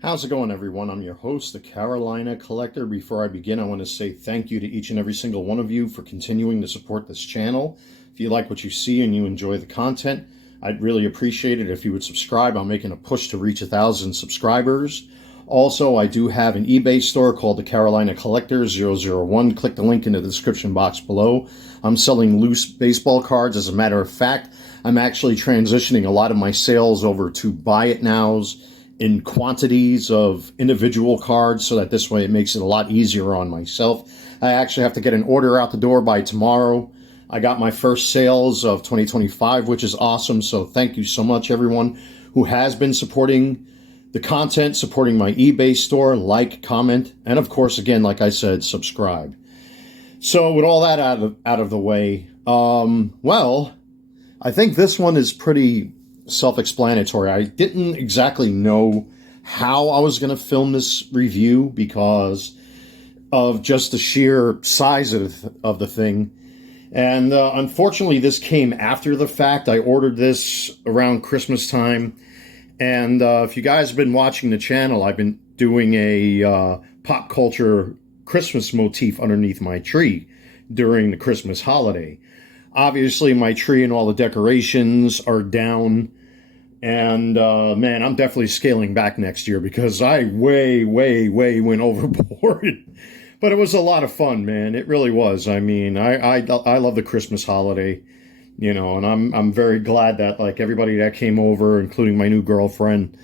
How's it going, everyone? I'm your host, the Carolina Collector. Before I begin, I want to say thank you to each and every single one of you for continuing to support this channel. If you like what you see and you enjoy the content, I'd really appreciate it if you would subscribe. I'm making a push to reach 1,000 subscribers. Also, I do have an eBay store called the Carolina Collector 001. Click the link in the description box below. I'm selling loose baseball cards. As a matter of fact, I'm actually transitioning a lot of my sales over to buy it nows in quantities of individual cards, so that this way it makes it a lot easier on myself. I actually have to get an order out the door by tomorrow. I got my first sales of 2025, which is awesome. So thank you so much, everyone who has been supporting the content, supporting my eBay store. Like, comment, and of course, again, like I said, subscribe. So with all that out of the way, well, I think this one is pretty self-explanatory. I didn't exactly know how I was going to film this review because of just the sheer size of the thing. And unfortunately, this came after the fact. I ordered this around Christmas time. And if you guys have been watching the channel, I've been doing a pop culture Christmas motif underneath my tree during the Christmas holiday. Obviously, my tree and all the decorations are down. And, man, I'm definitely scaling back next year because I way went overboard. But it was a lot of fun, man. It really was. I mean, I love the Christmas holiday, you know, and I'm very glad that, like, everybody that came over, including my new girlfriend,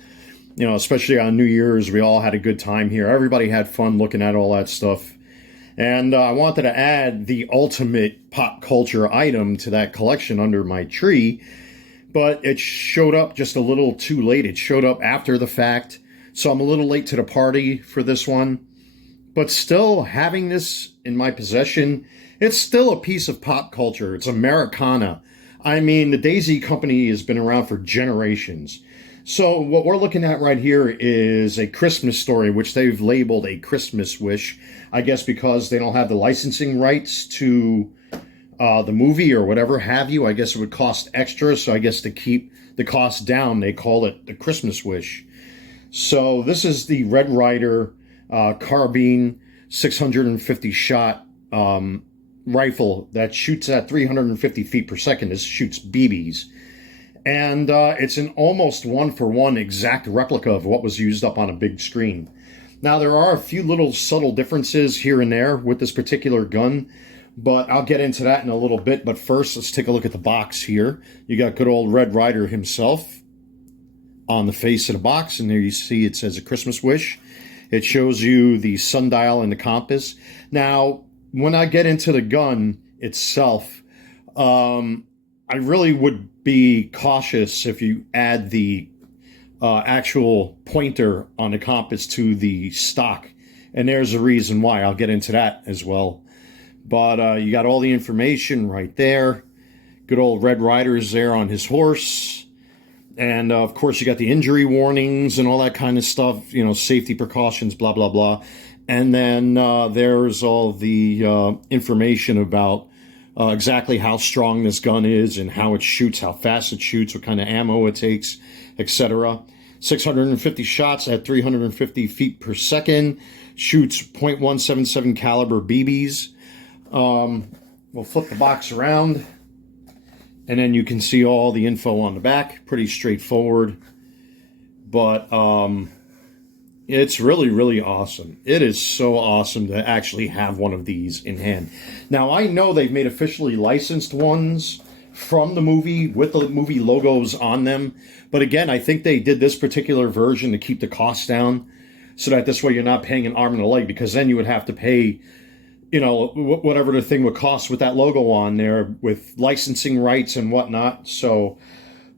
you know, especially on New Year's, we all had a good time here. Everybody had fun looking at all that stuff. And I wanted to add the ultimate pop culture item to that collection under my tree. But it showed up just a little too late. It showed up after the fact. So I'm a little late to the party for this one. But still, having this in my possession, it's still a piece of pop culture. It's Americana. I mean, the Daisy Company has been around for generations. So what we're looking at right here is A Christmas Story, which they've labeled A Christmas Wish. I guess because they don't have the licensing rights to the movie or whatever have you. I guess it would cost extra, so I guess to keep the cost down, they call it the Christmas Wish. So this is the Red Ryder Carbine 650 shot rifle that shoots at 350 feet per second. This shoots BBs. And it's an almost one-for-one exact replica of what was used up on a big screen. Now, there are a few little subtle differences here and there with this particular gun, but I'll get into that in a little bit. But first, let's take a look at the box here. You got good old Red Ryder himself on the face of the box. And there you see it says A Christmas Wish. It shows you the sundial and the compass. Now, when I get into the gun itself, I really would be cautious if you add the actual pointer on the compass to the stock. And there's a reason why. I'll get into that as well. But you got all the information right there. Good old Red Ryder's there on his horse. And, of course, you got the injury warnings and all that kind of stuff. You know, safety precautions, blah, blah, blah. And then there's all the information about exactly how strong this gun is and how it shoots, how fast it shoots, what kind of ammo it takes, etc. 650 shots at 350 feet per second. Shoots .177 caliber BBs. We'll flip the box around, and then you can see all the info on the back. Pretty straightforward, but it's really awesome. It is so awesome to actually have one of these in hand. Now, I know they've made officially licensed ones from the movie with the movie logos on them, but again, I think they did this particular version to keep the cost down, so that this way you're not paying an arm and a leg, because then you would have to pay, you know, whatever the thing would cost with that logo on there with licensing rights and whatnot. So,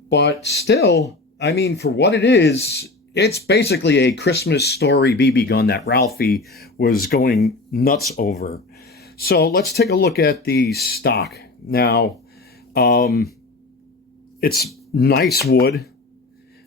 but still, I mean, for what it is, it's basically a Christmas Story BB gun that Ralphie was going nuts over. So let's take a look at the stock. Now, it's nice wood.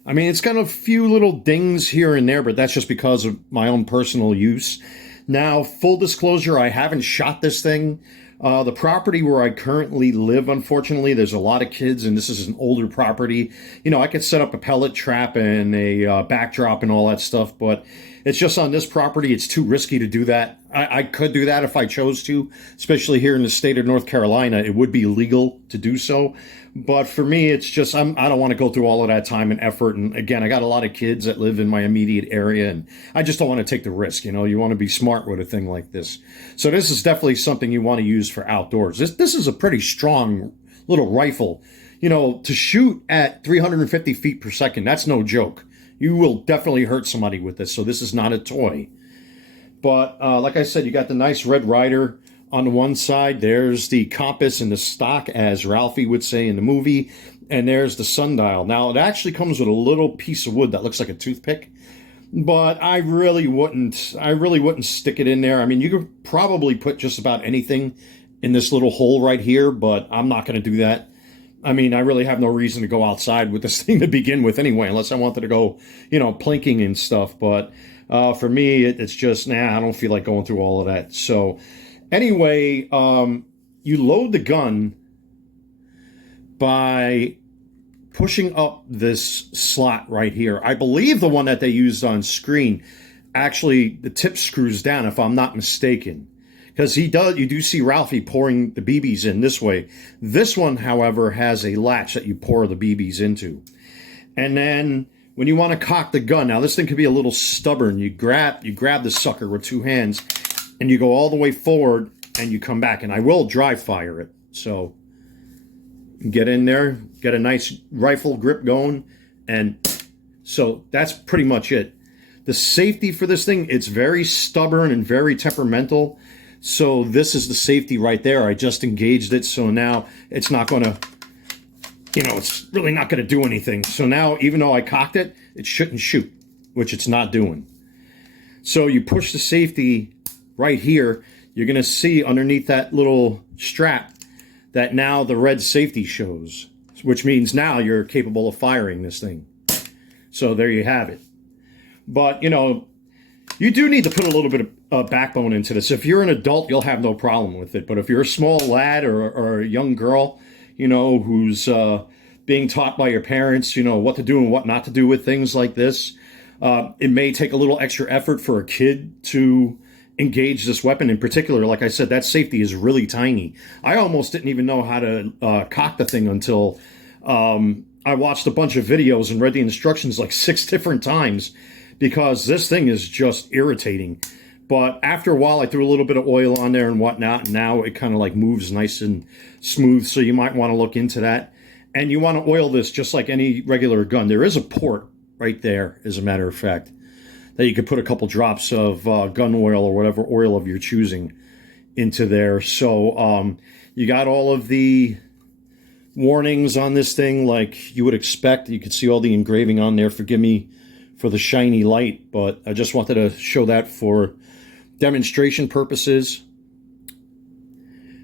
I mean, it's got a few little dings here and there, but that's just because of my own personal use. Now, full disclosure, I haven't shot this thing. The property where I currently live, unfortunately, there's a lot of kids, and this is an older property. You know, I could set up a pellet trap and a backdrop and all that stuff, but it's just on this property, it's too risky to do that. I could do that if I chose to, especially here in the state of North Carolina. It would be legal to do so. But for me, it's just, I don't want to go through all of that time and effort. And again, I got a lot of kids that live in my immediate area, and I just don't want to take the risk. You know, you want to be smart with a thing like this. So this is definitely something you want to use for outdoors. This is a pretty strong little rifle. You know, to shoot at 350 feet per second, that's no joke. You will definitely hurt somebody with this. So this is not a toy. But like I said, you got the nice red Ryder on the one side. There's the compass and the stock, as Ralphie would say in the movie. And there's the sundial. Now, it actually comes with a little piece of wood that looks like a toothpick. But I really wouldn't stick it in there. I mean, you could probably put just about anything in this little hole right here, but I'm not going to do that. I mean, I really have no reason to go outside with this thing to begin with anyway, unless I wanted to go, you know, plinking and stuff. But for me, it's just, I don't feel like going through all of that. So anyway, you load the gun by pushing up this slot right here. I believe the one that they used on screen, actually, the tip screws down, if I'm not mistaken. Because you do see Ralphie pouring the BBs in this way. This one, however, has a latch that you pour the BBs into. And then when you want to cock the gun, now this thing can be a little stubborn. You grab the sucker with two hands, and you go all the way forward, and you come back. And I will dry fire it. So get in there, get a nice rifle grip going, and so that's pretty much it. The safety for this thing, it's very stubborn and very temperamental. So this is the safety right there. I just engaged it, so now it's not going to, you know, it's really not going to do anything. So now, even though I cocked it, it shouldn't shoot, which it's not doing. So you push the safety right here. You're going to see underneath that little strap that now the red safety shows, which means now you're capable of firing this thing. So there you have it. But, you know, you do need to put a little bit of backbone into this. If you're an adult, you'll have no problem with it. But if you're a small lad or a young girl, you know, who's being taught by your parents, you know, what to do and what not to do with things like this, it may take a little extra effort for a kid to engage this weapon. In particular, like I said, that safety is really tiny. I almost didn't even know how to cock the thing until I watched a bunch of videos and read the instructions like 6 different times, because this thing is just irritating. But after a while, I threw a little bit of oil on there and whatnot, and now it kind of like moves nice and smooth, so you might want to look into that. And you want to oil this just like any regular gun. There is a port right there, as a matter of fact, that you could put a couple drops of gun oil or whatever oil of your choosing into there. So you got all of the warnings on this thing like you would expect. You could see all the engraving on there. Forgive me for the shiny light, but I just wanted to show that for demonstration purposes.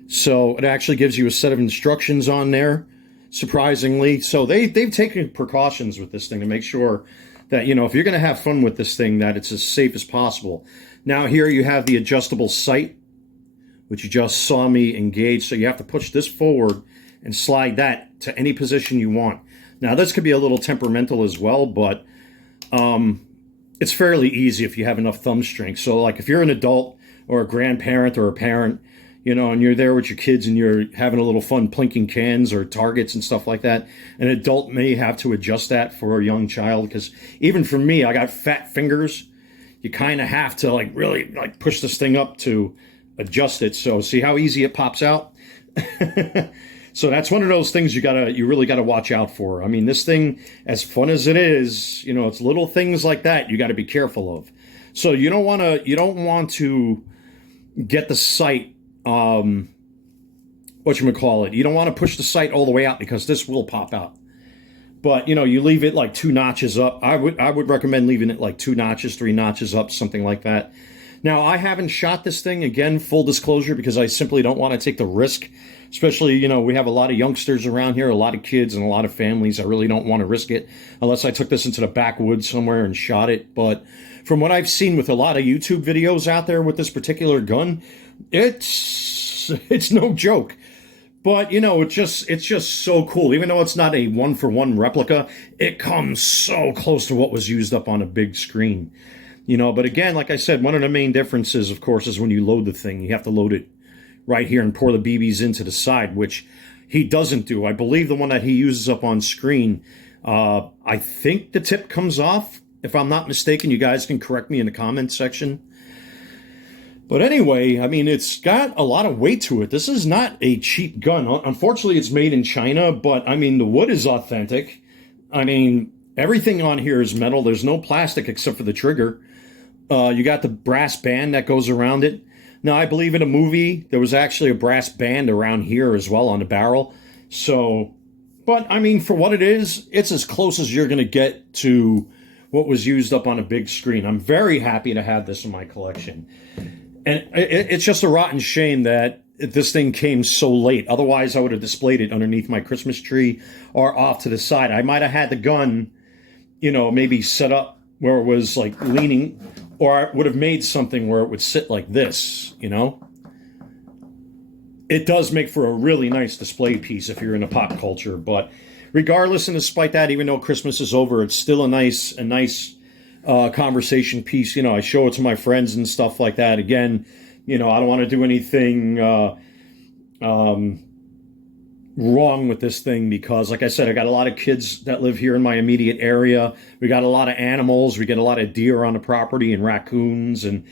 So it actually gives you a set of instructions on there, surprisingly. So they've taken precautions with this thing to make sure that, you know, if you're going to have fun with this thing, that it's as safe as possible. Now here you have the adjustable sight, which you just saw me engage. So you have to push this forward and slide that to any position you want. Now this could be a little temperamental as well, but it's fairly easy if you have enough thumb strength. So like if you're an adult or a grandparent or a parent, you know, and you're there with your kids and you're having a little fun plinking cans or targets and stuff like that, an adult may have to adjust that for a young child, because even for me, I got fat fingers. You kind of have to like really like push this thing up to adjust it. So see how easy it pops out? So that's one of those things you really gotta watch out for. I mean, this thing, as fun as it is, you know, it's little things like that you got to be careful of. So you don't want to get the sight, whatchamacallit, you don't want to push the sight all the way out, because this will pop out. But, you know, you leave it like 2 notches up. I would recommend leaving it like 2 notches, 3 notches up, something like that. Now, I haven't shot this thing, again, full disclosure, because I simply don't want to take the risk. Especially, you know, we have a lot of youngsters around here, a lot of kids and a lot of families. I really don't want to risk it unless I took this into the backwoods somewhere and shot it. But from what I've seen with a lot of YouTube videos out there with this particular gun, it's It's no joke. But it's just so cool. Even though it's not a one-for-one replica, it comes so close to what was used up on a big screen. But again, like I said, one of the main differences, of course, is when you load the thing, you have to load it right here and pour the BBs into the side, which he doesn't do. I believe the one that he uses up on screen, I think the tip comes off. If I'm not mistaken, you guys can correct me in the comments section. But anyway, I mean, it's got a lot of weight to it. This is not a cheap gun. Unfortunately, it's made in China, but I mean, the wood is authentic. I mean, everything on here is metal. There's no plastic except for the trigger. You got the brass band that goes around it. Now, I believe in a movie, there was actually a brass band around here as well on the barrel. So, but I mean, for what it is, it's as close as you're going to get to what was used up on a big screen. I'm very happy to have this in my collection. And it's just a rotten shame that this thing came so late. Otherwise, I would have displayed it underneath my Christmas tree or off to the side. I might have had the gun, maybe set up where it was like leaning, or I would have made something where it would sit like this, It does make for a really nice display piece if you're into pop culture. But regardless and despite that, even though Christmas is over, it's still a nice conversation piece. I show it to my friends and stuff like that. Again, I don't want to do anything wrong with this thing because, like I said, I got a lot of kids that live here in my immediate area. We got a lot of animals. We get a lot of deer on the property and raccoons and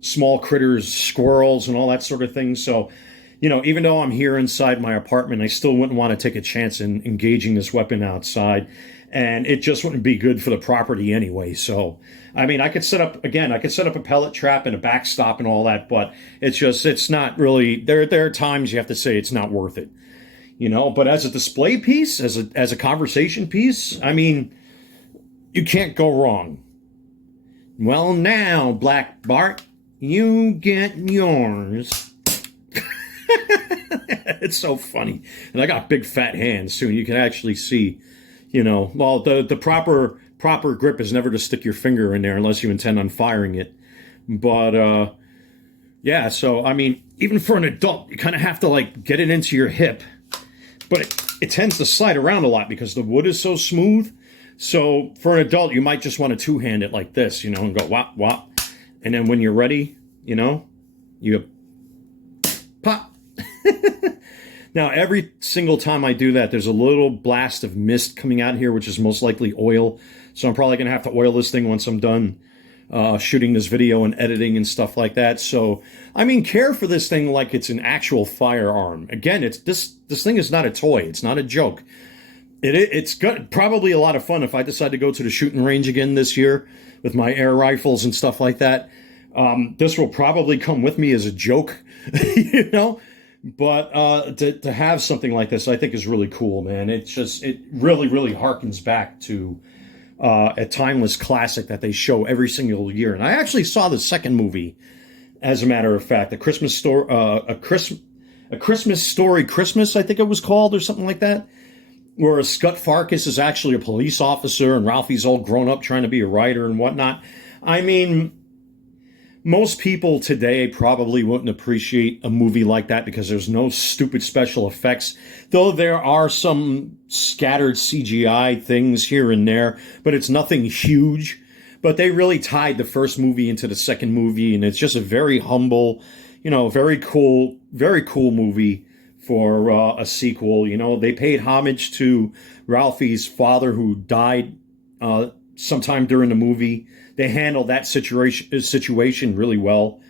small critters, squirrels, and all that sort of thing. So, even though I'm here inside my apartment, I still wouldn't want to take a chance in engaging this weapon outside. And it just wouldn't be good for the property anyway. So, I mean, I could set up a pellet trap and a backstop and all that, but it's not really, there are times you have to say it's not worth it, but as a display piece, as a conversation piece, I mean, you can't go wrong. Well, now, Black Bart, you get yours. It's so funny. And I got big fat hands too. You can actually see, well, the proper grip is never to stick your finger in there unless you intend on firing it. But, yeah, so, I mean, even for an adult, you kind of have to, like, get it into your hip. But it tends to slide around a lot because the wood is so smooth. So, for an adult, you might just want to two-hand it like this, and go whop, whop. And then when you're ready, you pop. Now, every single time I do that, there's a little blast of mist coming out here, which is most likely oil. So I'm probably going to have to oil this thing once I'm done shooting this video and editing and stuff like that. So, I mean, care for this thing like it's an actual firearm. Again, this thing is not a toy. It's not a joke. It's probably a lot of fun if I decide to go to the shooting range again this year with my air rifles and stuff like that. This will probably come with me as a joke, But to have something like this, I think is really cool, man. It really, really harkens back to a timeless classic that they show every single year. And I actually saw the second movie, as a matter of fact, a Christmas Story, Christmas, I think it was called, or something like that, where Scott Farkus is actually a police officer and Ralphie's all grown up trying to be a Ryder and whatnot. I mean, most people today probably wouldn't appreciate a movie like that because there's no stupid special effects, though there are some scattered CGI things here and there, but it's nothing huge. But they really tied the first movie into the second movie, and it's just a very humble, very cool movie for a sequel. They paid homage to Ralphie's father who died sometime during the movie. They handled that situation really well.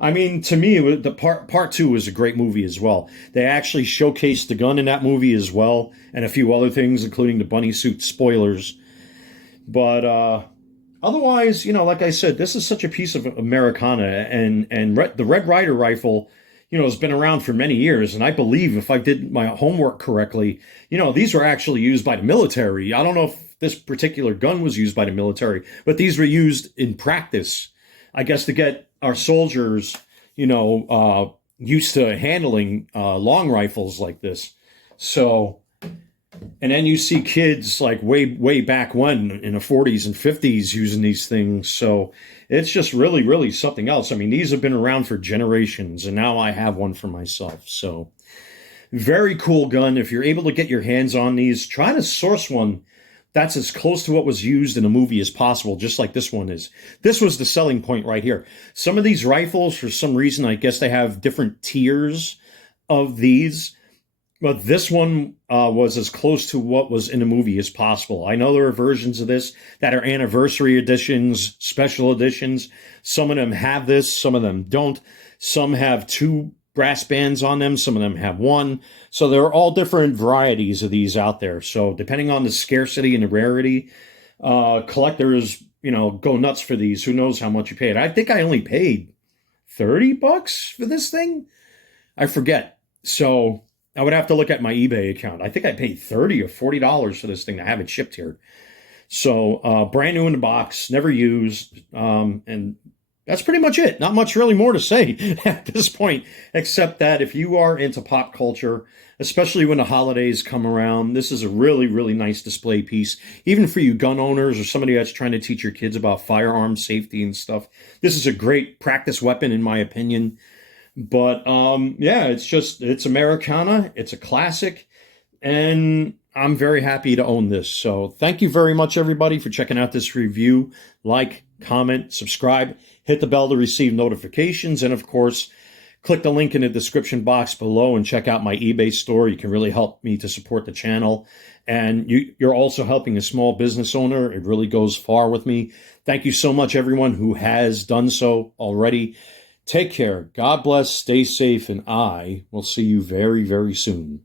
I mean, to me, the part two was a great movie as well. They actually showcased the gun in that movie as well, and a few other things, including the bunny suit spoilers. But otherwise, like I said, this is such a piece of Americana, and the Red Ryder rifle, has been around for many years. And I believe, if I did my homework correctly, these were actually used by the military. I don't know if this particular gun was used by the military, but these were used in practice, I guess, to get our soldiers, used to handling long rifles like this. So, And then you see kids like way back when in the 40s and 50s using these things. So it's just really something else. I mean, these have been around for generations, and now I have one for myself. So very cool gun. If you're able to get your hands on these, try to source one that's as close to what was used in a movie as possible, just like this one is. This was the selling point right here. Some of these rifles, for some reason, I guess they have different tiers of these. But this one was as close to what was in a movie as possible. I know there are versions of this that are anniversary editions, special editions. Some of them have this, some of them don't. Some have 2 brass bands on them, some of them have 1. So there are all different varieties of these out there. So depending on the scarcity and the rarity, collectors, go nuts for these. Who knows how much you paid? I think I only paid $30 for this thing. I forget. So I would have to look at my eBay account. I think I paid $30 or $40 for this thing to have it shipped here. So brand new in the box, never used. And that's pretty much it. Not much really more to say at this point, except that if you are into pop culture, especially when the holidays come around, this is a really nice display piece. Even for you gun owners or somebody that's trying to teach your kids about firearm safety and stuff, this is a great practice weapon, in my opinion. But yeah, it's Americana. It's a classic, and I'm very happy to own this. So thank you very much, everybody, for checking out this review. Like, comment, subscribe, hit the bell to receive notifications, and of course, click the link in the description box below and check out my eBay store. You can really help me to support the channel, and you're also helping a small business owner. It really goes far with me. Thank you so much, everyone who has done so already. Take care. God bless. Stay safe. And I will see you very soon.